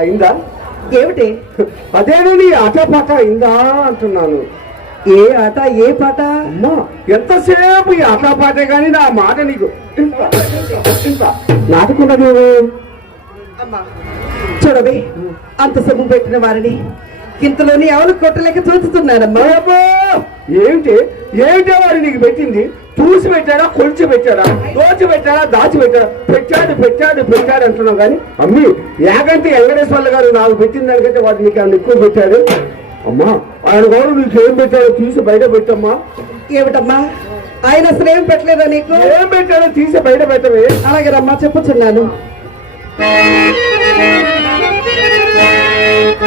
అయిందా? ఏమిటి? అదేనండి ఆట పాట అయిందా అంటున్నాను. ఏ ఆట ఏ పాట? అమ్మా ఎంతసేపు ఈ ఆట పాటే కానీ నా మాట నీకు నాటుకున్నది. అమ్మా చూడవే, అంత సొమ్ము పెట్టిన వారిని ఇంతలోని ఎవరు కొట్టలేక చూస్తున్నారమ్మా. ఏమిటి ఏమిటో వాడు నీకు పెట్టింది? చూసి పెట్టాడా, కొలిచి పెట్టాడా, దోచి పెట్టాడా, దాచి పెట్టాడా? పెట్టాడు పెట్టాడు పెట్టాడు అంటున్నావు కానీ అమ్మి యాగంటి వెంకటేశ్వర్లు గారు నాకు పెట్టిన దానికంటే వాడు నీకు ఆయన ఎక్కువ పెట్టాడు. అమ్మా ఆయన గౌరవ నీకు ఏం పెట్టాడో తీసి బయట పెట్టమ్మా. ఏమిటమ్మా ఆయన అసలు ఏం పెట్టలేదా నీకు? ఏం పెట్టాడో తీసి బయట పెట్టవే. అలాగే రమ్మా, చెప్పుచున్నాను.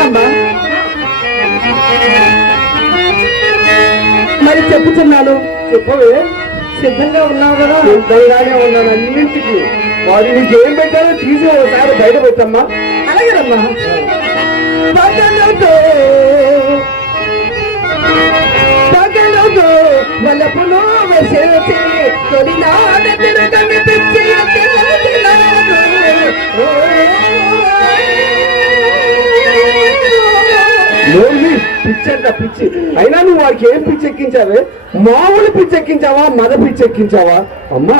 అమ్మా మరి చెప్పుచున్నాను, చెప్పవే. సిద్ధంగా ఉన్నావు కదా? సిద్ధంగానే ఉన్నాను అన్నింటికి. వాడు నీకేం పెట్టాడో తీసి ఒకసారి బయట పెట్టమ్మా. అలాగే రమ్మా. వలపులో వేసేసి తొలినాడ తిరగని పిచ్చి పిచ్చంట పిచ్చి. అయినా నువ్వు వాడికి ఏం పిచ్చి ఎక్కించావే? మామూలు పిచ్చి ఎక్కించావా, మద పిచ్చి ఎక్కించావా? అమ్మా,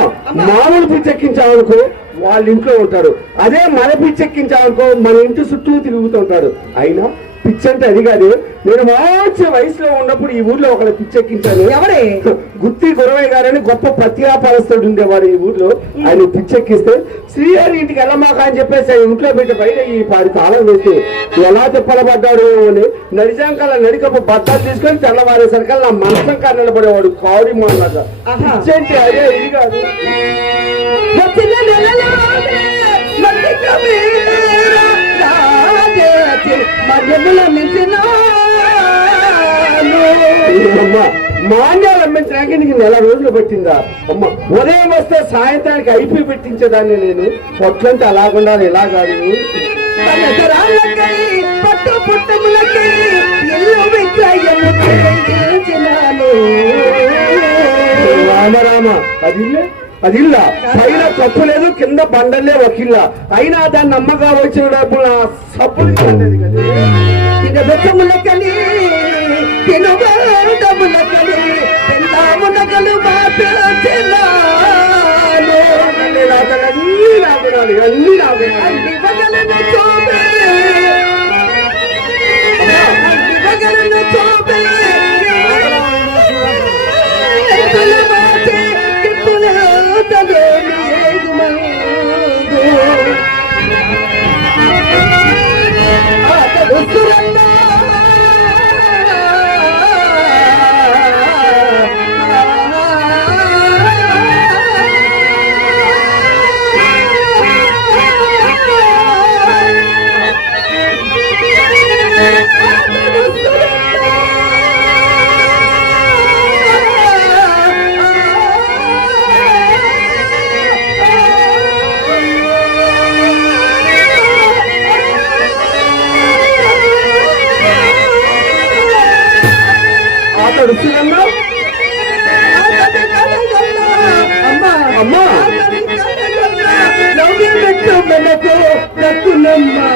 మామూలు పిచ్చి ఎక్కించావనుకో వాళ్ళ ఇంట్లో ఉంటాడు. అదే మద పిచ్చి ఎక్కించావనుకో మన ఇంటి చుట్టూ తిరుగుతుంటాడు. అయినా పిచ్చంటే అది కాదు. నేను మంచి వయసులో ఉన్నప్పుడు ఈ ఊర్లో ఒకళ్ళ పిచ్చెక్కించాను. ఎవరే? గుత్తి గురవయ్య గారని గొప్ప పత్తి వ్యాపారస్తుడు ఉండేవాడు ఈ ఊర్లో. ఆయన పిచ్చెక్కిస్తే శ్రీహరి ఇంటికి వెళ్ళమాక అని చెప్పేసి ఆయన ఇంట్లో పెట్టి బయట ఈ పాడి తాళం వేస్తే ఎలా తిప్పలబడ్డాడు అని నడిజాంకాల నడికప్పు బత్తాలు తీసుకొని తెల్లవారేసరికల్లా నా మనసం కాడ నిలబడేవాడు కాడి మాట్లాగా. పిచ్చంటే అదే ఇది కాదు. మాన్యాలు అమ్మించడానికి నీకు 4 రోజులు పెట్టిందా? అమ్మ, ఉదయం వస్తే సాయంత్రానికి అయిపోయి పెట్టించేదాన్ని నేను. పొట్లంటే అలాగుండా ఇలా కాదు. పట్టు పుట్టములకి రామ అదిల్లా పైన తప్పు లేదు, కింద బండలే వకిల్ల. అయినా దాన్ని అమ్మగా వచ్చిన డబ్బులు నా సబ్బులు బెచ్చములకలి తినుగడములకలి పెళ్ళామునగలు మా పిల్లలు అన్నీ రాబడాలి, అన్నీ రాబడాలి. అన్ని బగలను చూపే అన్ని బగలను చూపే అమ్మా మనకు దక్కునమ్మా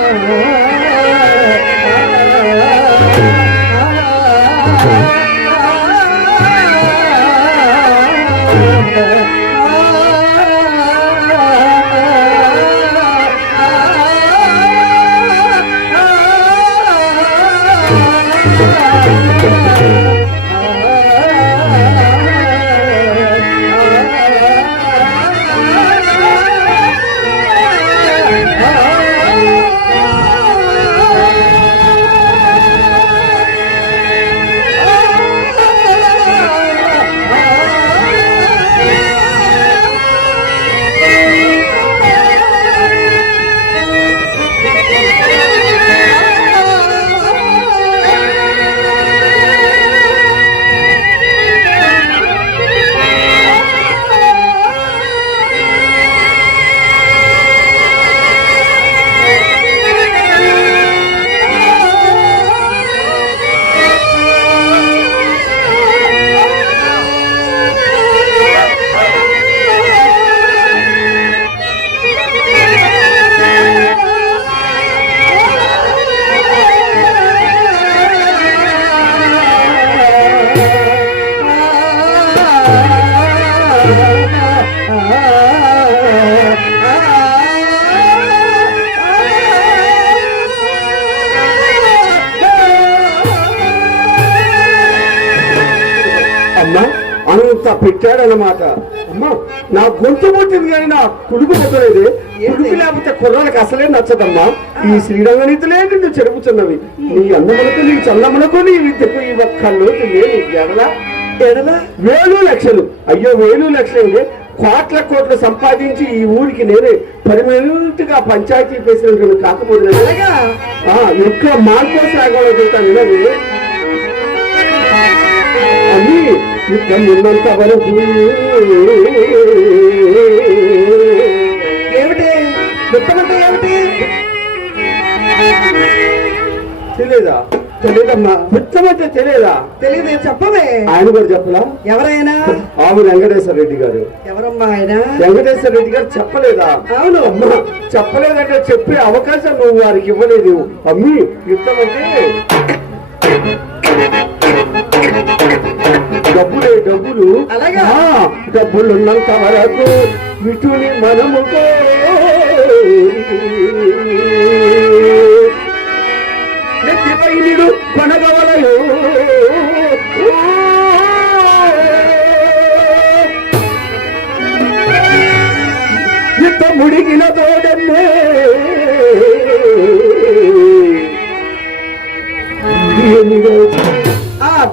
అంత పెట్టాడనమాట. అమ్మా, నా గొంతు పుట్టింది కానీ నా కుడుకు పుట్టలేదు. కుడుకు లేకపోతే కుర్రాలకు అసలే నచ్చదమ్మా. ఈ శ్రీరంగనీతులే నిన్ను చెరుపుతున్నవి. నీ అందములకు, నీ చందములకు, నీ విద్యకు ఈ ఒక్క లోతు లేదు. ఎడలా ఎడలా వేలు లక్షలు. అయ్యో వేలు లక్షలు కోట్ల కోట్లు సంపాదించి ఈ ఊరికి నేనే పర్మనెంట్ గా పంచాయతీ ప్రెసిడెంట్ కాకపోతే అలాగా ఇంట్లో మార్కో సాగలో చెప్తాను వినది అని యుద్ధం ఉన్నంత వరకు ఏమిటి యుద్ధమంటే ఏమిటి తెలియదా? తెలియదమ్మా. యుద్ధం అంటే తెలియదా? తెలియదు చెప్పవే. ఆయన కూడా చెప్పలా? ఎవరైనా ఆమె వెంకటేశ్వర రెడ్డి గారు. ఎవరమ్మా ఆయన? వెంకటేశ్వర రెడ్డి గారు చెప్పలేదా? అవును అమ్మా చెప్పలేదంటే చెప్పే అవకాశం నువ్వు వారికి ఇవ్వలేదు. అమ్మి యుద్ధం అంటే డబ్బులే డబ్బులు. అలాగా డబ్బులు ఉన్నంత వరకు విటుని మనముకో నెత్తిపైనిడు కొనగవలయో యుద్ధ ముడిగిన తోడన్నే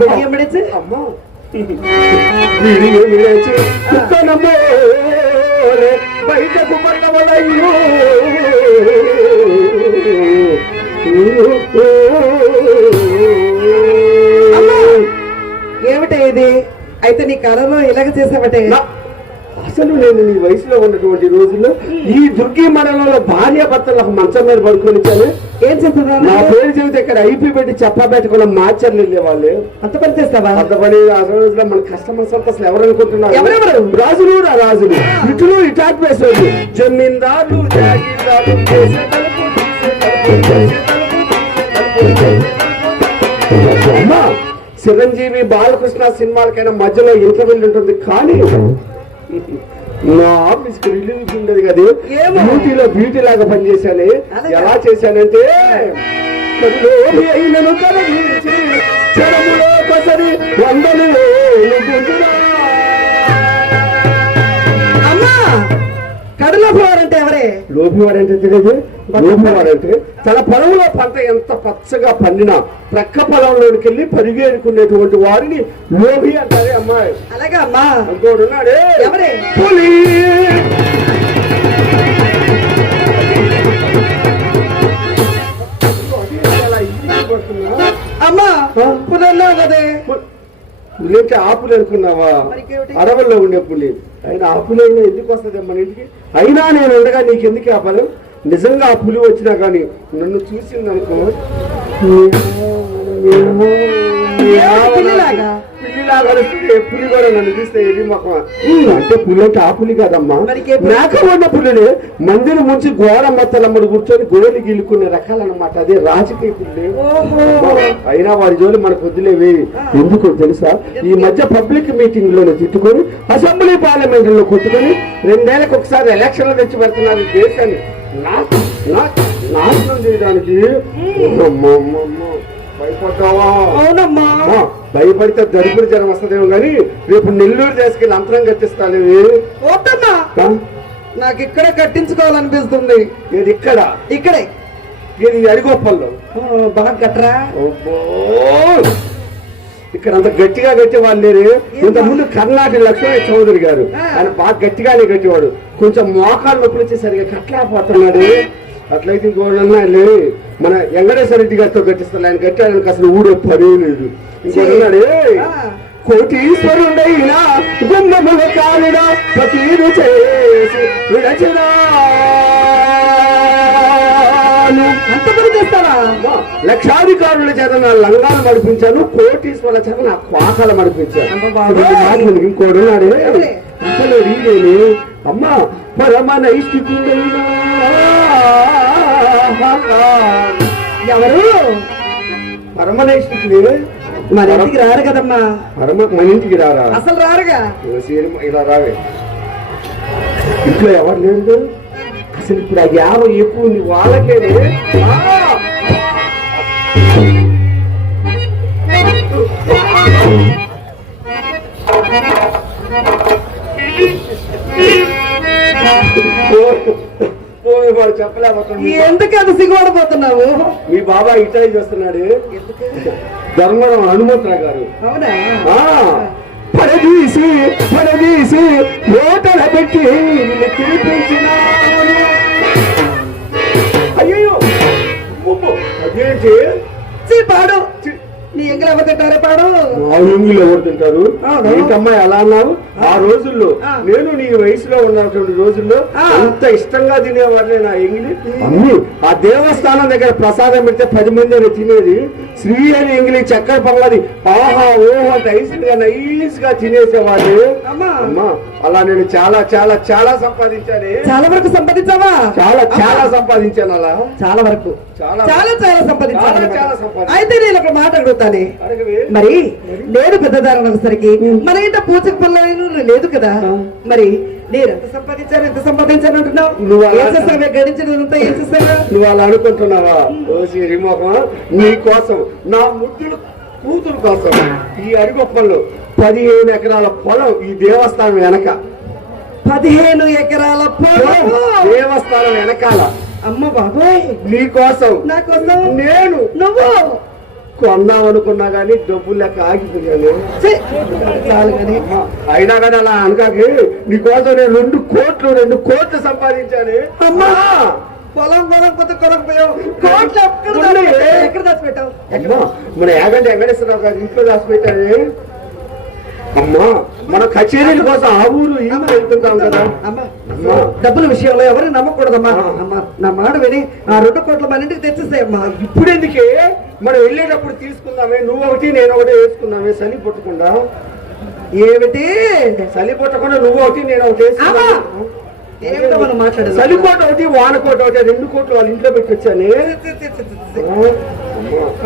బిడియమిడిచి అమ్మా విడిచి బయటకు పడవలయ్యో ఏమిటే ఇది? అయితే నీ కళలో ఇలాగ చేసావటే? అసలు నేను నీ వయసులో ఉన్నటువంటి రోజుల్లో ఈ దుర్గి మండలంలో భార్య భర్తలకు మంచం మీద పడుకొని ఏం చెప్తున్నాను? నా పేరు చెబితే ఇక్కడ ఐపీ పెట్టి చెప్పా పెట్టుకున్న మార్చర్లు వెళ్ళే వాళ్ళు. అంత పని చేస్తావా? అంత పని ఆ రోజుల్లో మన కస్టమర్స్ అంతా అసలు ఎవరు అనుకుంటున్నారు? ఎవరెవరు? రాజులు రాజులు ఇటులు ఇటాట్ వేసేవాళ్ళు జమీందారులు జాగీర్దారులు చేసే తలుపు, తీసే తలుపు. అమ్మా చిరంజీవి బాలకృష్ణ సినిమాలకైనా మధ్యలో ఇంటర్వ్యూలు ఉంటుంది కానీ నా ఆఫీస్ కి రిలీజ్ ఉండదు కదా. బ్యూటీలో బ్యూటీ లాగా పనిచేశాను. ఎలా చేశానంటే అయినను కలిగించి చెరములో కొసరి వందలు అమ్మా కడులోపవారంటే ఎవరే? లోపివాడంటే తెలియదు. లోపివాడంటే తన పొలంలో పంట ఎంత పచ్చగా పండినా ప్రక్క పొలంలోకి వెళ్ళి పరిగేరుకునేటువంటి వారిని లోభి అంటారే అమ్మాయి. అలాగే అమ్మా. ఇంకోడు ఉన్నాడే ఎవరే? పులి. అమ్మా పులల్లో కదే. పులేంటే ఆపులు అనుకున్నావా? అడవుల్లో ఉండే పులి. అయినా ఆ పులి అయినా ఎందుకు వస్తుంది మన ఇంటికి? అయినా నేను ఉండగా నీకు ఎందుకు ఆ పని? నిజంగా ఆ పులి వచ్చినా కానీ నన్ను చూసిందనుకో పిల్లిలాగా పులి కూడా నన్ను చూస్తే ఇది మొక్క అంటే పులి అంటే ఆ పులి కాదమ్మా. మేక ఉన్న పులిని మందిని ముంచి ఘోర మొత్తలమ్మడు కూర్చొని గోడలు గిల్లుకునే రకాలన్నమాట. అదే రాజకీయ పులి. అయినా వారి జోలి మనకు వదిలేవి. ఎందుకో తెలుసా? ఈ మధ్య పబ్లిక్ మీటింగ్ లోనే తిట్టుకొని అసెంబ్లీ పార్లమెంట్ లో కొట్టుకొని 2 ఏళ్ళకి ఒకసారి ఎలక్షన్లు తెచ్చి పెడుతున్నారు దేశాన్ని నాశనం చేయడానికి. భయపడ్డావా? అవునమ్మా. భయపడితే దరిపుడు జనం వస్తుందేమో కానీ రేపు నెల్లూరు తీసుకెళ్ళి అంతరం కట్టిస్తాను. నాకు ఇక్కడ కట్టించుకోవాలనిపిస్తుంది. ఇది ఇక్కడే ఇది అడిగొప్పల్లో బాగా కట్టరా? ఇక్కడ అంత గట్టిగా కట్టేవాళ్ళు లేరు. ఇంతకుముందు కర్ణాటక లక్ష్మణ చౌదరి గారు ఆయన బాగా గట్టిగానే కట్టేవాడు. కొంచెం మోకాలు నొప్పులు వచ్చేసరిగా కట్టలేకపోతున్నాడు. అట్లయితే ఇంకోడన్నా మన వెంకటేశ్వర రెడ్డి గారితో కట్టిస్తాను. ఆయన కట్టాడానికి అసలు ఊడే పడే లేదు. ఇంకోడున్నాడే కోటీశ్వరుడైనా గుమ్మముల కాలిన ఫకీరు చేసి విడచినా. అంత పని చేస్తావా? లక్షాధికారుల చేత నా లంగాలు మడిపించాను, కోటీశ్వరుల చేత నా క్వాకలు మడిపించాను. ఇంకోడు నాడే అసలు రీలేని అమ్మా పరమ నైష్టికుడైనా ఎవరు? పరమనైష్టికుడు. మన ఇంటికి రారు కదమ్మా. మన ఇంటికి రారా? అసలు రారుగా. ఇలా రావే. ఇంట్లో ఎవరు లేదు అసలు. ఇప్పుడు ఆ 50 ఎక్కువ ఉంది వాళ్ళకే. వాడు చెప్పలేకపోతున్నాడు. ఎందుకు అంత సిగ్గుపడిపోతున్నావు? మీ బాబా ఇటాయి చేస్తున్నాడు. ధర్మవరం హనుమంతరావు గారు. అవునా? పడదీసి పడదీసి ఓటల పెట్టి తినిపించినాను. అయ్యో అదేంటి పాడు నీ ఎంగిల్ ఎవరు తింటారే పాడు. మా ఎంగిల్ ఎవరు తింటారు? ఏంటమ్మా ఎలా అన్నావు? ఆ రోజుల్లో నేను నీ వయసులో ఉన్నటువంటి రోజుల్లో అంత ఇష్టంగా తినేవాడిని నా ఎంగిలి. అమ్మి ఆ దేవస్థానం దగ్గర ప్రసాదం పెడితే 10 మంది తినేది. శ్రీహరి ఎంగిలి చక్కెర పొంగది ఆహా ఓహో నైస్ గా తినేసేవాడు. అమ్మా అలా నేను చాలా చాలా చాలా సంపాదించాను. చాలా వరకు సంపాదించావా? చాలా చాలా సంపాదించాను. అలా చాలా వరకు చాలా చాలా చాలా సంపాదించాను. చాలా సంపాదించాను. అయితే నేను ఒక మాట అడుగుతాను. మరి నేను పెద్దదారణ ఒకసారికి మన ఇంట పూచక పనులు లేదు కదా, మరి నేను ఎంత సంపాదించాను అంటున్నావు? నువ్వు ఏం చేస్తావే? గడించినంతా ఏం చేస్తావా? నువ్వు అలా అనుకుంటున్నావా? రిమోహం నీ కోసం నా ముద్దులు కూతురు కోసం ఈ అడిగొప్పల్లో 15 ఎకరాల పొలం ఈ దేవస్థానం వెనక. 15 ఎకరాల పొలం దేవస్థానం వెనకాల. అమ్మ బాబాయ్ నీ కోసం నా కోసం నేను నువ్వు కొందాం అనుకున్నా గానీ డబ్బులు లెక్క ఆగిపోయాను. చాలు కానీ అయినా కానీ అలా అనకాకి నీ కోసం నేను 2 కోట్లు సంపాదించాను. అమ్మా పొలం కొత్త కొనకపోయావు. కోట్లు ఎక్కడ దాచిపెట్టావు? అమ్మా మన యాగంటి వెంకటేశ్వరరావు గారి ఇంట్లో దాచిపెట్టాను. అమ్మా మన కచేరీల కోసం ఆ ఊరు ఈ ఊరు వెళ్తుంటాం కదా. అమ్మా డబ్బుల విషయంలో ఎవరు నమ్మకూడదమ్మా. అమ్మా నా మాట విని ఆ 2 కోట్లు మన ఇంటికి తెచ్చిస్తాయమ్మా. ఇప్పుడు ఎందుకే? మనం వెళ్ళేటప్పుడు తీసుకుందామే. నువ్వు ఒకటి నేను ఒకటి వేసుకుందామే. చలి పుట్టకుండా. ఏమిటి చలి పుట్టకుండా నువ్వు ఒకటి నేను ఒకటి వేసుకుందాం. ఏమిటో మనం మాట్లాడేది. చలికోట ఒకటి వానకోట ఒకటి 2 కోట్లు వాళ్ళ ఇంట్లో పెట్టి వచ్చాను.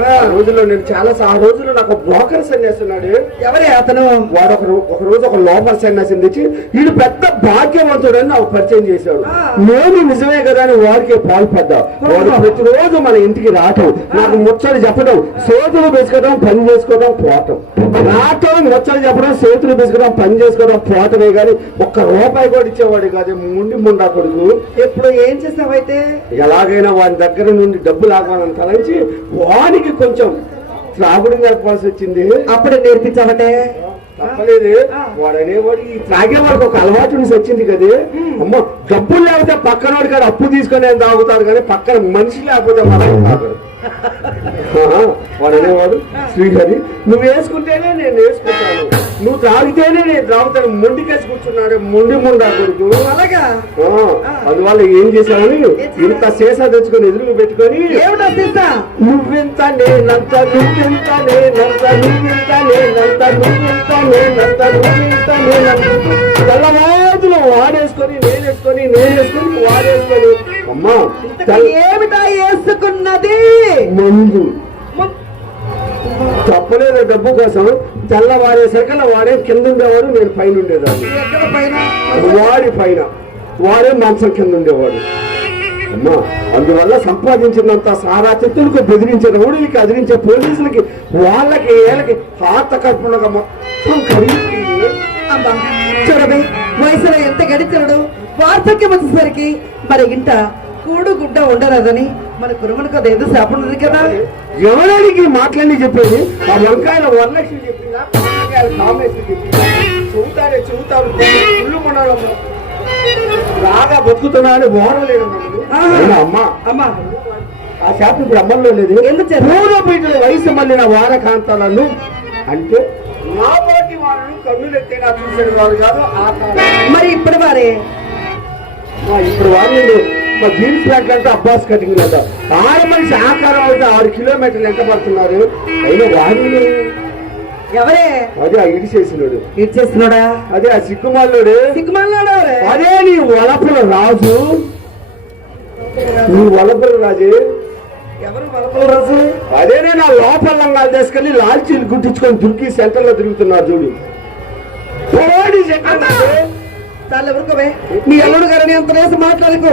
ఆ రోజుల్లో నేను చాలా ఆ రోజుల్లో నాకు బ్రోకర్ సన్యాసున్నాడు. ఎవరే అతను? వాడు ఒక రోజు ఒక లోపల సన్యాసిని తెచ్చి వీడు పెద్ద భాగ్యవంతుడని నాకు పరిచయం చేశాడు. నేను నిజమే కదా అని వాడికే పాల్పడ్డా. వాడు ప్రతిరోజు మన ఇంటికి రావటం, నాకు ముచ్చలు చెప్పడం, చేతులు బెసుకోవడం, పని చేసుకోవడం, పోవటం. రావటం, ముచ్చలు చెప్పడం, చేతులు బెసుకోవడం, పని చేసుకోవడం, పోవటమే కానీ ₹1 కూడా ఇచ్చేవాడు కాదు. ముండా కొడుకు. ఎప్పుడు ఏం చేసావైతే? ఎలాగైనా వాడి దగ్గర నుండి డబ్బు లాగాలని తలంచి వానికి కొంచెం త్రాగుడు నేర్పాల్సి వచ్చింది. అప్పుడే నేర్పించావటే? తప్పలేదు. వాడు అనేవాడు ఈ త్రాగే వాడికి ఒక అలవాటు నుంచి వచ్చింది కదా. అమ్మ డబ్బులు లేకపోతే పక్కన వాడి కాదు అప్పు తీసుకొని ఏం తాగుతాడు కానీ పక్కన మనిషి లేకపోతే మనం తాగడు. వాడు అనేవాడు శ్రీహరి నువ్వు వేసుకుంటేనే నేను వేసుకుంటాను, నువ్వు తాగితేనే నేను తాగుతాను. మొండికేసి కూర్చున్నాడు. ముండా కొడుకు. అలాగా? అందువల్ల ఏం చేశామని ఇంత సీసా తెచ్చుకొని ఎదురుగా పెట్టుకొని ఏమిటా సీసా? నువ్వింత నేనంత నువ్వింత నేనంత నువ్వింత నేనంత నువ్వింత నేనంత నువ్వింత నేనంత తెల్లవాదులు వాడేసుకొని నేనేసుకొని వాడేసుకొని. అమ్మా ఏమిటా వేసుకున్నది? ముందు తప్పలేదు. డబ్బు కోసం తెల్లవారేసరికల్లా వాడే కింద ఉండేవాడు, నేను పైన ఉండేదాన్ని. వాడి పైన వాడే మంచం కింద ఉండేవాడు. అమ్మా అందువల్ల సంపాదించినంత సారా చెట్టులకు బెదిరించే రౌడీలకి అదిరించే పోలీసులకి వాళ్ళకి ఏళ్ళకి హాత కర్పణగా మొత్తం కరిగిపోయింది. అమ్మా చూడబే, వయసులో ఎంత గడిచాడు, వార్ధక్యం వచ్చేసరికి మరి ఇంట కూడు గుడ్డ ఉండరాదని మన కురుమనికి అదేదో శాపం ఉంది కదా. ఎవరికి మాట్లాడి చెప్పేది? ఆ వంకాయల వరలక్ష్మి చెప్పిందా, వంకాయల కామేశ్వరి చెప్పిందా? చెబుతారు పుల్లు మనలో బాగా బతుకుతున్నాను ఓడలేదు. అమ్మా ఆ శాపం ఇప్పుడు అమ్మల్లో లేదు. పూర్వపీఠుల వయసు మళ్ళీ నా వారకాంతాలను అంటే నా పాటి వాళ్ళను కన్నులెత్తే నా చూసేది వారు కాదు. ఆ మరి ఇప్పుడు వారే ఇప్పుడు వాళ్ళు మా జీన్స్ ప్యాంట్ అంటే అబ్బాస్ కటింగ్ అంట. 6 మనిషి ఆకారం అయితే 6 కిలోమీటర్లు ఎంత పడుతున్నారు? అయినా వాడిని ఎవరే? అదే ఆ ఇడిచేసినాడు. ఇడిచేస్తున్నాడా? అదే ఆ సిక్కుమాలోడు. అదే నీ వలపుల రాజు. నీ వలపుల రాజు ఎవరు? వలపుల రాజు అదేనే. నా లోపల లంగాలు తీసుకెళ్లి లాల్చీలు గుట్టించుకొని దుర్కి సెంటర్ లో తిరుగుతున్నారు చూడు. చాలా ఎవరుకోవే నీ అల్లుడు గారని అంత లేసి మాట్లాడుకో.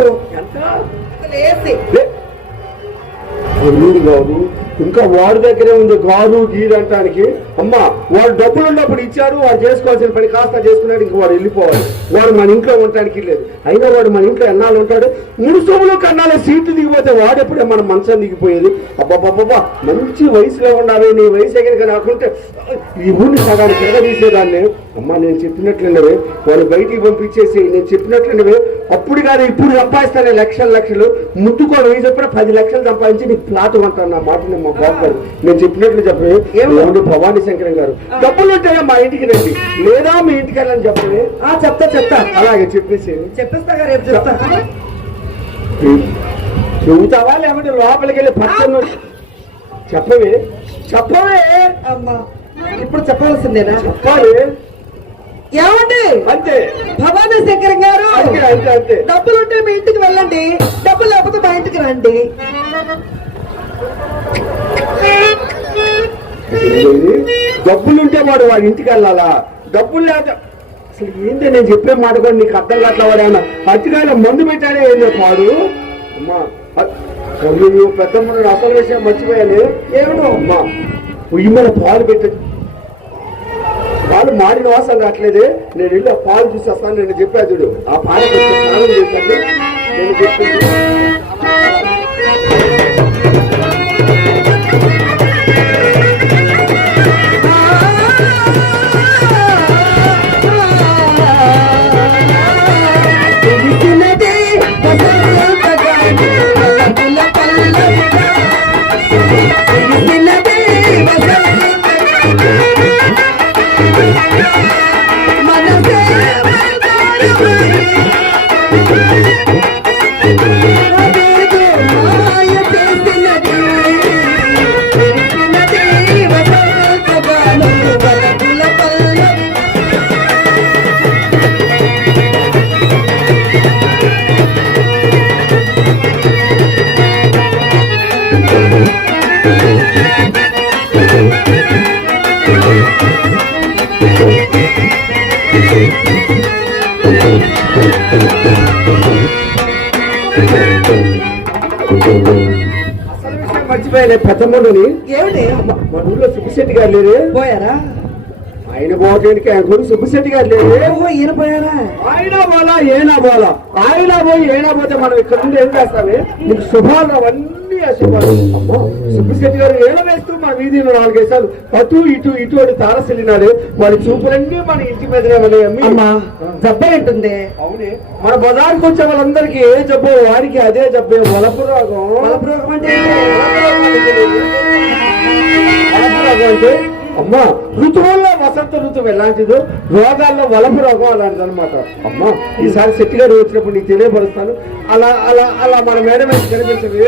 అల్లుడు గారు ఇంకా వాడి దగ్గరే ఉంది గారు గీరు అంటానికి. అమ్మ వాడు డబ్బులు ఉన్నప్పుడు ఇచ్చారు, వాడు చేసుకోవాల్సిన పని కాస్త చేసుకున్నాడు, ఇంక వాడు వెళ్ళిపోవాలి. వాడు మన ఇంట్లో ఉండటానికి లేదు. అయినా వాడు మన ఇంట్లో ఎన్నాళ్ళు ఉంటాడు? ముడుసోములు కన్నాల సీట్లు దిగిపోతే వాడెప్పుడే మన మంచం దిగిపోయేది. అబ్బాబ్బాబ్బా మంచి వయసులో ఉండాలి, నీ వయసు ఎక్కడికి రాకుంటే ఈ ఊరిని సగాన్ని తిరగదీసేదాన్ని. అమ్మ నేను చెప్పినట్లుండవే, వాడు బయటికి పంపించేసి నేను చెప్పినట్లుండవే. అప్పుడు కాదు ఇప్పుడు సంపాదిస్తానే లక్షలు లక్షలు, ముద్దుకోవడం ఏ చెప్పిన 10 లక్షలు సంపాదించి నీకు ప్లాట్ అంటాను. నా మాట మా బాబు గారు నేను చెప్పినట్లు చెప్పే. ఏమంటే భవానీ శంకరం గారు డబ్బులు ఉంటేనే మా ఇంటికి రండి, లేదా మీ ఇంటికి వెళ్ళని చెప్పే. చెప్తా అలాగే చెప్పేసి చెప్పేస్తా గారు, రేపు చెప్తా. చెబుతావా లేకపోతే లోపలికి వెళ్ళి పచ్చని చెప్పవే అమ్మా ఇప్పుడు చెప్పవలసిందేనా? చెప్పాలి. ఏమండి అంతే భవానీ శంకరం గారు, అంతే డబ్బులుంటే మీ ఇంటికి వెళ్ళండి, డబ్బులు లేకపోతే మా ఇంటికి రండి. డబ్బులుంటే వాడు వాడి ఇంటికి వెళ్ళాలా? డబ్బులు లేదా అసలు ఏంటి నేను చెప్పే మాట కూడా నీకు అర్థం కాట్లా? వాడేమన్నా అతిగానే మందు పెట్టాడే ఏంటో పాడు. అమ్మా పెద్దమ్మ అసలు విషయం మర్చిపోయాను. ఏమో అమ్మా ఉయ్యమల పాలు పెట్ట పాలు మాడిన వాసన రావట్లేదే. నేను వెళ్ళి ఆ పాలు చూసేస్తాను. నేను చెప్పా చూడు, ఆ పాలు స్నానం చేశాను నేను చెప్పింది. మర్చిపోయానే పెద్దమ్మని. ఏమిటి మన ఊళ్ళో సుబ్బిశెట్టి గారు లేరు? పోయారా? ఆయన పోవటానికి ఆయన గురు సుబ్బిశెట్టి గారు లేరు. ఈయన పోయారా? ఆయన పోలా ఏనా పోలా. ఆయన పోయి ఏనా పోతే మనం ఇక్కడ నుండి ఏం చేస్తామే? నీకు శుభాలు అవన్నీ అశుభాలు. అమ్మో సుబ్బిశెట్టి గారు ఏడ వేస్తూ మా వీధిలో 4 వేసాలు అటు ఇటు ఇటు తారసిల్లినాడు. వాడి చూపులన్నీ మన ఇంటి మీదనే అమ్మి. అమ్మా జబ్బ ఏంటుంది? అవునే మన బజార్కి వచ్చే వాళ్ళందరికీ ఏ జబ్బు వాడికి అదే జబ్బే. వలపు రోగం. వలపు రోగం అంటే అంటే అమ్మా ఋతువుల్లో వసంత ఋతువు ఎలాంటిదో, రోగాల్లో వలపు రోగం అలాంటిది అనమాట. అమ్మా ఈసారి శెట్టి గారు వచ్చినప్పుడు నీకు తెలియపరుస్తాను. అలా అలా అలా మన మేడం కనిపించదు.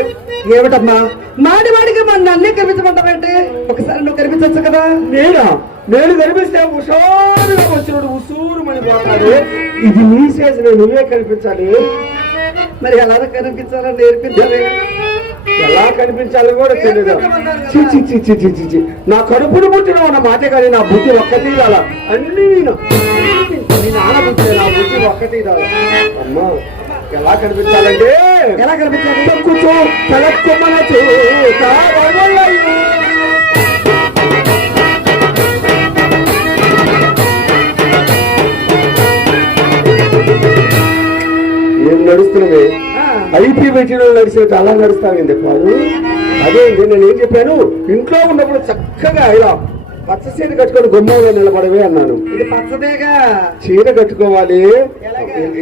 ఏమిటమ్మా మాడి వాడికి మన నన్నే కనిపించమంటావేంటి? ఒకసారి నువ్వు కనిపించవచ్చు కదా. నేను కనిపిస్తే హుషారుగా వచ్చినప్పుడు ఉసూరు మని పోతాడు. ఇది నీ సీజన్, నువ్వే కనిపించాలి. మరి ఎలా కనిపించాలని నేర్పించాలి. ఎలా కనిపించాలో కూడా తెలియదు. చిచి నా కడుపును పుట్టిన ఉన్న మాట కానీ నా బుద్ధి ఒక్కటి రాలా. అన్ని నేను ఆనబుద్ధి, నా బుద్ధి ఒక్కటి రాలా. అమ్మా ఎలా కనిపించాలంటే ఎలా కనిపించాలి? కూర్చో తలకొమ్మన చూతా ఏం నడుస్తున్నవే? ఐపీ పెట్టిన నడిచినట్టు అలా నడుస్తావేంది పాడు? అదేంటి నేను ఏం చెప్పాను? ఇంట్లో ఉన్నప్పుడు చక్కగా ఇలా పచ్చ చీర కట్టుకొని గుమ్మంలో నిలబడవే అన్నాను. ఇది పచ్చదేగా చీర కట్టుకోవాలి.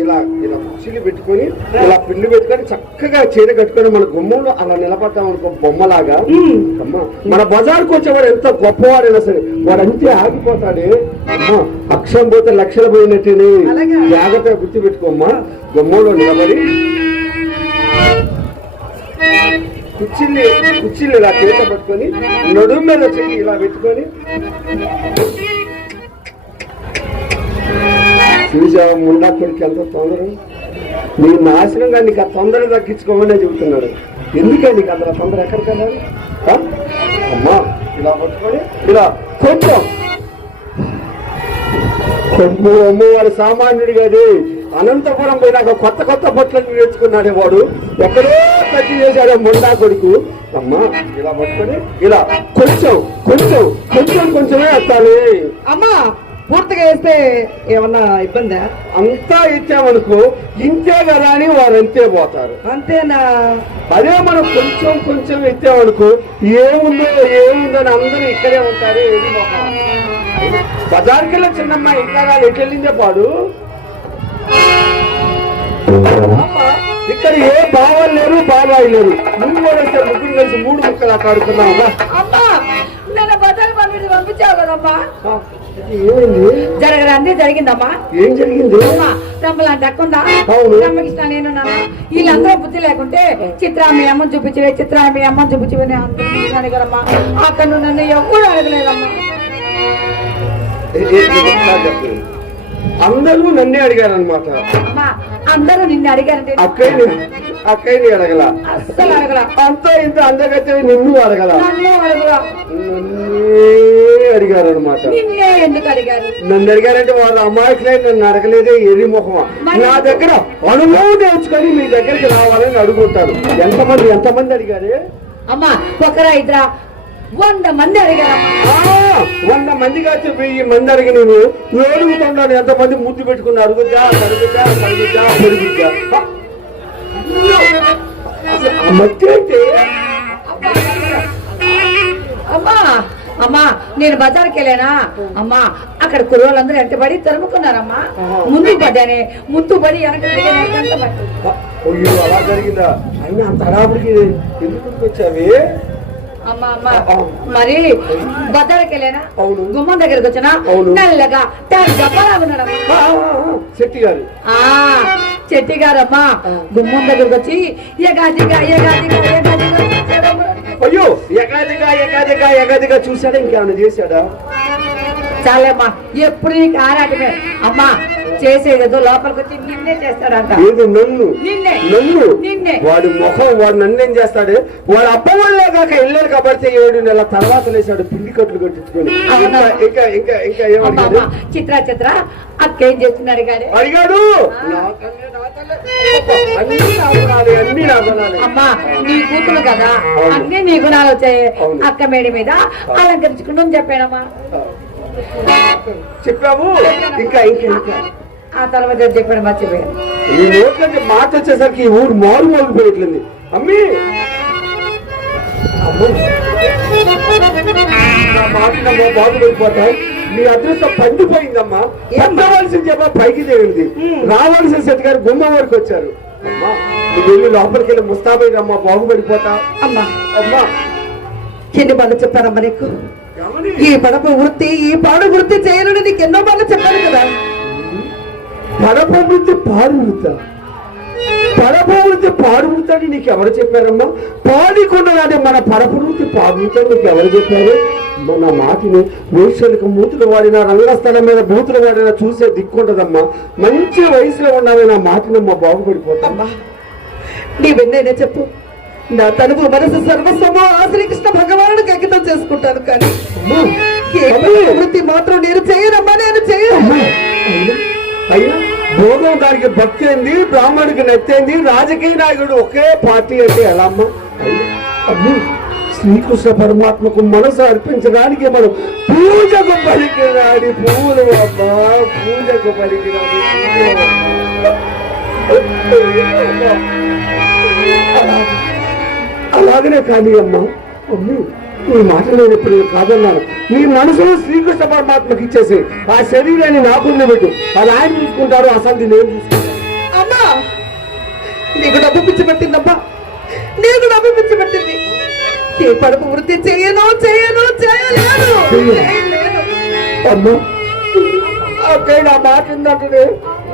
ఇలా ఇలా కుర్చీలు పెట్టుకొని ఇలా పిల్లు పెట్టుకొని చక్కగా చీర కట్టుకొని మన గుమ్మంలో అలా నిలబడతాం అనుకో బొమ్మలాగా. అమ్మా మన బజార్కి వచ్చేవాడు ఎంత గొప్పవాడైనా సరే వాడు అంతే ఆగిపోతాడే. అమ్మా అక్షరం పోతే లక్షలు పోయినట్టేనే. జాగ్రత్తగా గుర్తు పెట్టుకోమ్మా. గుమ్మంలో నిలబడి కుర్చీలు ఇలా చేత పట్టుకొని నడుము మీద చెయ్యి ఇలా పెట్టుకొని చూసావా ముండా కొడుకు ఎంత తొందర. నీ నాశనంగా నీకు ఆ తొందర తగ్గించుకోమని చెబుతున్నాడు. ఎందుకే నీకు అంత తొందర ఎక్కడికి వెళ్ళాలి? అమ్మా ఇలా పట్టుకొని ఇలా కొంచెం అమ్మ వాడు సామాన్యుడు కాదు. అనంతపురం పోయినాక కొత్త కొత్త బట్టలు నేర్చుకున్నాడే వాడు. ఎక్కడో ఖర్చు చేశాడే మొండా కొడుకు. అమ్మా ఇలా పట్టుకొని ఇలా కొంచెం కొంచెం కొంచెం కొంచెమే వస్తాను. అమ్మా పూర్తిగా వేస్తే ఏమన్నా ఇబ్బందా? అంతా ఇచ్చామనుకో ఇంతే కదా అని వారు అంతే పోతారు. అంతేనా? అదే మనం కొంచెం కొంచెం ఇచ్చామనుకో ఏముందో ఏముందో అని అందరూ ఇక్కడే ఉంటారు. ఏది బజార్కి వెళ్ళి చిన్నమ్మ ఇంకా ఎట్లెళ్ళిందే పాడు. ఇక్కడ ఏ బావాలు లేరు బాబాయి లేరు. నువ్వు కూడా వస్తే ముగ్గురు కలిసి 3 ముక్కలు అట్లా ఆడుకున్నావు. పంపించావు కదమ్మా. ఏమైంది? జరగడానికి జరిగిందమ్మా. ఏం జరిగింది? రమ్మలాంటి అక్కుందా? అవును. రమ్మకిష్ట నేను వీళ్ళందరూ బుద్ధి లేకుంటే చిత్రా మీ అమ్మని చూపించవే, చిత్రా మీ అమ్మని చూపించవే అడిగారమ్మా. అక్కడ నువ్వు నన్ను ఎవ్వరు అడగలేదమ్మా. అందరూ నన్నే అడిగారు అనమాట. అందరూ నిన్ను అడిగారంటే అక్కయ్యని అడగల, అస్సలు అడగల. అంతా ఇంత అందగతే నిన్ను అడగల, నన్ను అడగల. అడిగారు అనమాట. నిన్నే ఎందుకు అడిగారు? నన్ను అడిగారంటే వాళ్ళ అమ్మాయికిలే నన్ను అడగలేదే ఎర్రి ముఖమా. నా దగ్గర అనుభవం నేర్చుకొని మీ దగ్గరికి రావాలని అడుగుతారు. ఎంతమంది అడిగారే అమ్మా? ఒకరా ఇద్దరా? 100 మంది అడిగారమ్మా. 100 మంది కాదు 1000 మంది అడిగి నేను ఏడుగుతున్నాను. ఎంతమంది ముద్దు పెట్టుకుని అడుగుద్దా అడుగుద్దా అడుగుద్దా అడుగుద్దా. అమ్మా అమ్మా నేను బజార్కి వెళ్ళానా అమ్మా, అక్కడ కుర్రోళ్ళందరూ వెంటబడి తరుముకున్నారమ్మా. ముందు పడ్డానే, ముందు పడి వెనక అలా జరిగిందా? అయినా అంత హడావుడికి ఎందుకు వచ్చావి? అమ్మా అమ్మా మరి బజార్కి వెళ్ళానా, అవును. గుమ్మం దగ్గరకు వచ్చినా నల్లగా ఉన్నాడమ్మా శెట్టి గారు. చెట్టి గారమ్మా గుమ్మం దగ్గరకు వచ్చి ఎగాదిగా ఎగాదిగా ఎగాదిగా అయ్యో ఎగాదిగా చూసాడా? ఇంకేమైనా చేశాడా? చాలమ్మా ఎప్పుడు నీకు ఆరాటమే. అమ్మా చేసేదేదో లోపలికి వచ్చి నిన్నే చేస్తాడంట. ఏది? నన్ను? నిన్నే. నిన్నే. వాడి ముఖం వాడు నన్నేం చేస్తాడు? వాడు అప్ప వల్లే కాక వెళ్ళాడు కాబట్టి 7 నెలల తర్వాత లేచాడు పిండి కట్లు కట్టించుకొని. ఇంకా ఇంకా ఇంకా ఏమడిగాడు? చిత్ర అక్కేం చేస్తున్నాడు కానీ అడిగాడు. అన్ని నాగుణాలు. అమ్మా నీ కూతురు కదా, అన్ని నీ గుణాలు వచ్చాయి. అక్క మేడి మీద అలంకరించుకుంటూ చెప్పానమ్మా. చెప్పాము. ఇంకా ఇంకా ఇంకా ఆ తర్వాత చెప్పాడు మర్చిపోయాను. ఈ నోట్లంటే మాట వచ్చేసరికి ఈ ఊరు మారు మోగిపోయట్లేదు. అమ్మి బాగు వెళ్ళిపోతావు. నీ అదృష్టం పండిపోయిందమ్మా. పండవలసిన చెప్ప పైకి తేలింది. రావాల్సిన సెట్ గారు గుమ్మం వరకు వచ్చారు. అమ్మా నువ్వు వెళ్ళి లోపలికి వెళ్ళి ముస్తాబైనమ్మా, బాగుపడిపోతా. అమ్మా అమ్మా ఎన్ని బాగా చెప్పారమ్మా నీకు? ఈ పడప వృత్తి ఈ పాడు వృత్తి చేయనని నీకు ఎన్నో బాగా చెప్పాను కదా. పడప వృత్తి పాడు వృత్తా? పడప వృత్తి పాడు వృత్తి నీకు ఎవరు చెప్పారమ్మా? పాడికొండలాంటి మన పడప వృత్తి పాడు వృత్తి నీకు ఎవరు చెప్పారు? మన మాటిని వేషాలకు మూతులు వాడినా, రంగస్థలం మీద బూతులు వాడినా చూసే దిక్కుంటదమ్మా. మంచి వయసులో ఉన్నావే నా మాటినమ్మా, బాగుపడిపోతామ్మా. నీవెన్నైనా చెప్పు, నా తనువు మనసు సర్వస్వమో ఆ శ్రీకృష్ణ భగవానుడికి అంకితం చేసుకుంటాను. కానీ వృత్తి మాత్రం నేను చేయనమ్మా, నేను చేయను. అయినా భోగం దానికి భక్తి అయింది, బ్రాహ్మణుడికి నచ్చైంది, రాజకీయ నాయకుడు ఒకే పార్టీ అంటే ఎలా అమ్మా? అమ్ము శ్రీకృష్ణ పరమాత్మకు మనసు అర్పించడానికి మనం పూజకు పలికిరాని పూలు అమ్మా, పూజకు పలికిరాని. అలాగనే కానీ అమ్మా. అమ్ము నీ మాట నేను ఇప్పుడు కాదన్నాను. నీ మనసులో శ్రీకృష్ణ పరమాత్మకి ఇచ్చేసి ఆ శరీరాన్ని నాకున్న పెట్టు. అది ఆయన చూసుకుంటారు, అసలు నేను చూసుకుంటాను. అమ్మా నీకు డబ్బు పిచ్చి పట్టిందమ్మా, నీకు డబ్బు పిచ్చి పట్టింది. ఏ పడుపు వృత్తి చేయను అమ్మా ఓకే నా మాట ఉందంటే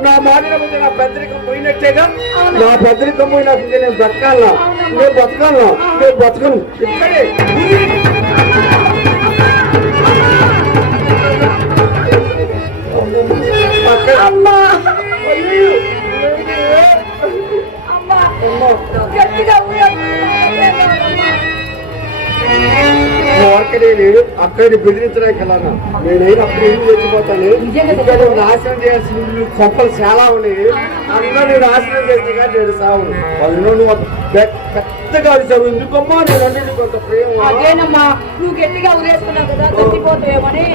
నా మాట నా పెద్దరికం పోయినట్టేగా. నా పెద్దరికం పోయినట్టు నేను బ్రతకాలా? నేను బతకను ఇక్కడే. అమ్మా అక్క అక్కడిని బెదిరించడానికి వెళ్ళాను. నేనైనా అప్పుడు ఏం చేసిపోతాను. నిజంగా ఇంకా నువ్వు నాశనం చేయాల్సిన కొప్పలు చాలా ఉన్నాయి. అందరూ నాశనం చేస్తే కానీ నేను సావును. వాళ్ళు నువ్వు పెద్దగా అడిచావు. ఎందుకమ్మా నేను అంటే కొంత ప్రేమ. అదేనమ్మా, నువ్వు గట్టిగా ఉరేసుకున్నావు కదా, చచ్చిపోతావేమని.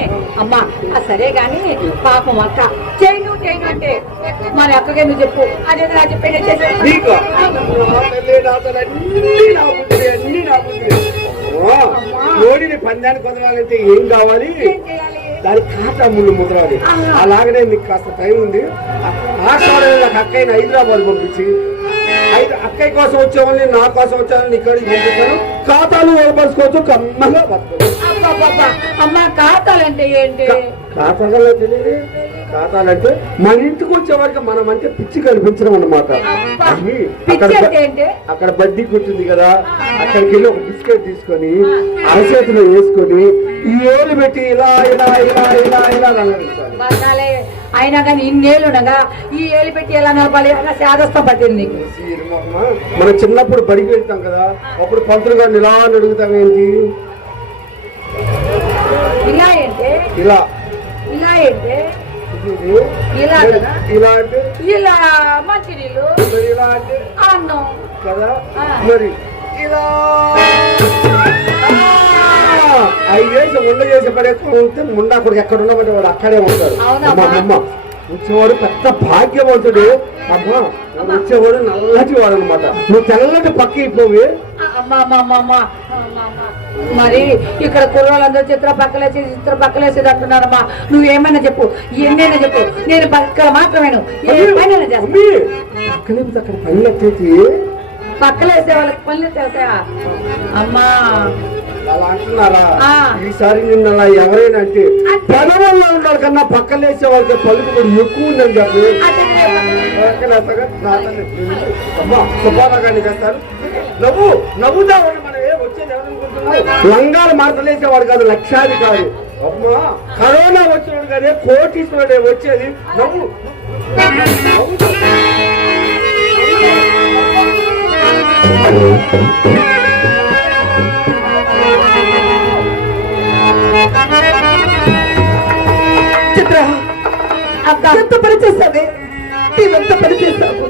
అమ్మా సరే గాని పాపం అక్క చేయను అంటే మరి అక్కగే నువ్వు చెప్పు. అదే నా చెప్పేది నీకు అన్ని నా లోడిని పందానికి వదలాలంటే ఏం కావాలి? దానికి ఖాతా ముళ్ళు ముదరాలి. అలాగనే మీకు కాస్త టైం ఉంది. నాకు అక్కయ్యని హైదరాబాద్ పంపించి అక్కయ్య కోసం వచ్చేవాళ్ళని నా కోసం వచ్చానని నీ కాడికి పంపిస్తాను. ఖాతాలు ఏర్పరచుకోవచ్చు. కమ్మగా బతుకోవచ్చు. అమ్మా ఖాతాలంటే ఏంటి? ఖాతాలలో తెలియదు. ఖాతాలంటే మన ఇంటికి వచ్చేవారికి మనం అంటే పిచ్చి కనిపించడం అన్నమాట. అక్కడ బడ్డీ కుట్టింది కదా, అక్కడికి వెళ్ళి ఒక బిస్కెట్ తీసుకొని అరచేతిలో వేసుకొని ఈ ఏళ్ళు పెట్టి ఇలా ఇలా ఇలా ఇలా ఇలా నలగించాలి. అయినా కానీ ఇన్నేళ్ళు ఉండగా ఈ ఏళ్ళు పెట్టి ఎలా నలపాలి అన్న శాదస్తం పట్టింది నీకు. మనం చిన్నప్పుడు బడికి వెళ్తాం కదా, అప్పుడు పంతులు గారిని ఇలా అడుగుతాం. ఏంటి ఇలా ఏంటి? ఇలా ఇలా ఏంటి? ఇలా ఇలా అంటే ఇలా మంచినీళ్ళు, ఇలా అంటే అన్నం కదా. మరి ఇలా 5 వేసి ముండ చేసి పడేస్తే ముండా కూడా ఎక్కడ ఉన్నామంటే వాడు అక్కడే ఉంటాడు. అమ్మ వచ్చేవాడు పెద్ద భాగ్యవంతుడు. అమ్మ వచ్చేవాడు నల్లటి వాడు అనమాట. నువ్వు తెల్లటి పక్క అయిపోయి మరి ఇక్కడ కుర్రోళ్ళందరూ చిత్ర పక్కలేసేది అంటున్నారమ్మా. నువ్వేమైనా చెప్పు, ఎన్నైనా చెప్పు, నేను పక్కల మాత్రమేను. అక్కడ పనులు వచ్చేసి పక్కన వేసే వాళ్ళకి పనులు చేసా అమ్మా అలా అంటున్నారా? ఈసారి నిన్న అలా ఎవరైనా అంటే పదవుల్లో ఉండాలి కన్నా పక్కన వేసే వాళ్ళకి పలుకు కూడా ఎక్కువ ఉందని చెప్పి అమ్మా సుబ్బారాగాన్ని చేస్తారు. నవ్వుతా మనం వచ్చేది ఎవరనుకుంటున్నావు? లంగాలు మార్తలేసేవాడు కాదు, లక్షాధికారి. అమ్మా కరోనా వచ్చినాడు కానీ కోటీశ్వరుడే వచ్చేది. నవ్వు చిత్ర ఎంత పని చేసావే, నీవెంత పని చేశావు.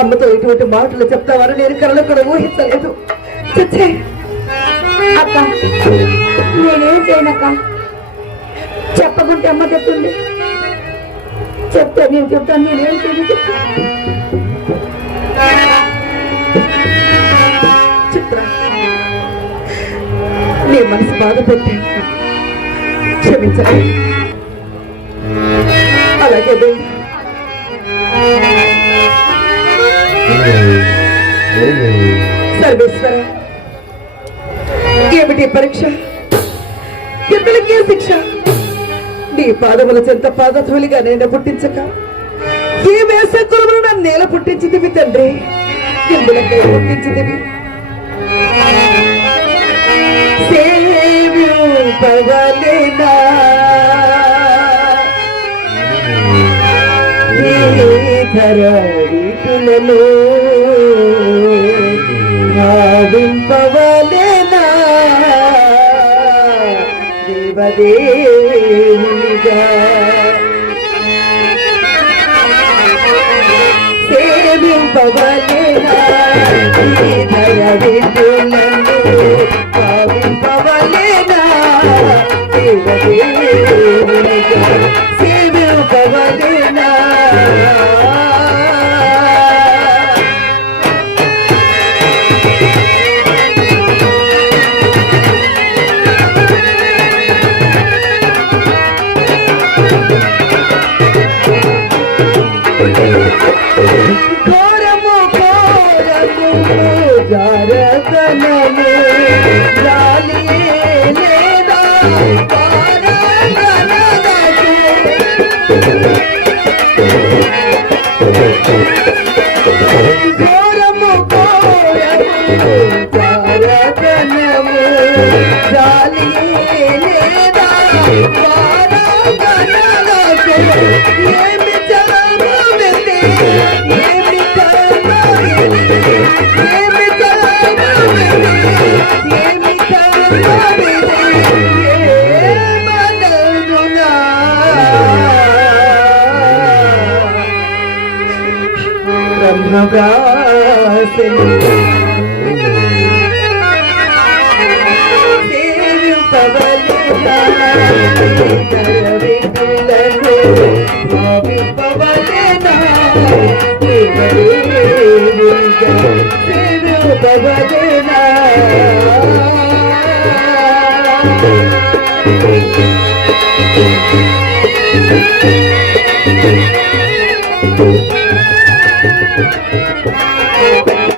అమ్మతో ఇటువంటి మాటలు చెప్తావని నేను కళలో కూడా ఊహించలేదు. చచ్చే అక్క, నేనేం చేయనక్క. చెప్పకుంటే అమ్మ చెప్తుంది. నేను చెప్తాను, నేనేం చేయను. చిత్ర నీ మనసు బాధపెట్టి క్షమించండి. అలాగే సర్వేశ్వర, ఏమిటి పరీక్ష, ఇతరులకే శిక్ష? నీ పాదముల చెంత పాదధూలిగా నేను పుట్టించక ఏ వేసకులు నన్ను నేల పుట్టించిదివి తండ్రి, ఎందులకై పుట్టించిదివి. సేవింపవలెనా ధరణితులను, భావింపవలెనా దేవదేవునిగా. సేవింపవలెనా ధరణితులను, భావింపవలెనా దేవదేవునిగా. సేవింపవలెనా ఘోరము ఘోరము జారతనము జాలియే లేదా పారగనగకు. ఘోరము ఘోరము జారతనము జాలియే లేదా పారగనగకు. ఏమి ఏమి మృగాసెను సేవింపవలెనా నరవిటులను భావింపవలెనా ఎవరేవిగా సేవింపవలెనా